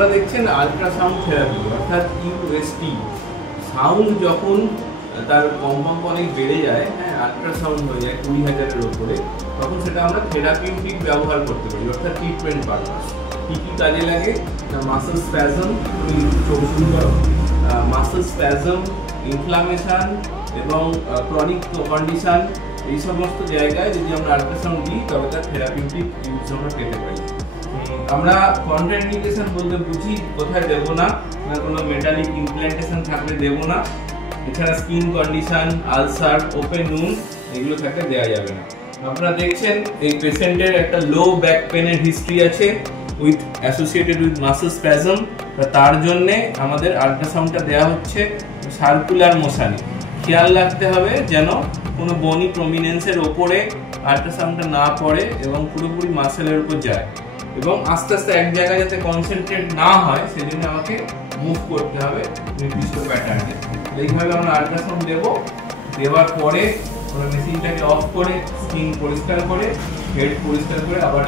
আপনারা দেখছেন ultrasound therapy অর্থাৎ ইউএসটি। সাউন্ড যখন তার কম্পাঙ্ক অনেক বেড়ে যায়, হ্যাঁ, আল্ট্রাসাউন্ড হয়ে যায় 20,000-এর ওপরে, তখন সেটা আমরা থেরাপিউটিক ব্যবহার করতে পারি অর্থাৎ ট্রিটমেন্ট পারপাস। কী কী কাজে লাগে? Muscle spasm, muscle spasm, inflammation এবং ক্রনিক কন্ডিশন, এই সমস্ত জায়গায় যদি আমরা আল্ট্রাসাউন্ড দিই তবে তার থেরাপিউটিক ইউজ আমরা পেতে পারি। আমরা কন্ট্রাইন্ডিকেশন বলতে বুঝি কোথায় দেবো না, কোনো মেটালিক ইমপ্ল্যান্টেশন থাকলে দেবো না। এছাড়া skin condition, ulcer, open wound এগুলো থাকলে দেওয়া যাবে না। আপনারা দেখছেন এই পেশেন্টের একটা লো ব্যাক পেনের হিস্ট্রি আছে with associated with muscle spasm. তার জন্যে আমাদের আল্ট্রাসাউন্ডটা দেওয়া হচ্ছে সার্কুলার মোশনে। খেয়াল রাখতে হবে যেন কোনো বনি প্রমিনেন্সের ওপরে আল্ট্রাসাউন্ডটা না পড়ে এবং পুরোপুরি মাসেলের উপর যায়, এবং আস্তে আস্তে এক জায়গায় যাতে কনসেন্ট্রেট না হয় সেজন্য আমাকে মুভ করতে হবে নির্দিষ্ট প্যাটার্নে। এইভাবে আমরা আল্ট্রাসাউন্ড দেওয়ার পরে আমরা মেশিনটাকে অফ করে স্কিন পরিষ্কার করে হেড পরিষ্কার করে আবার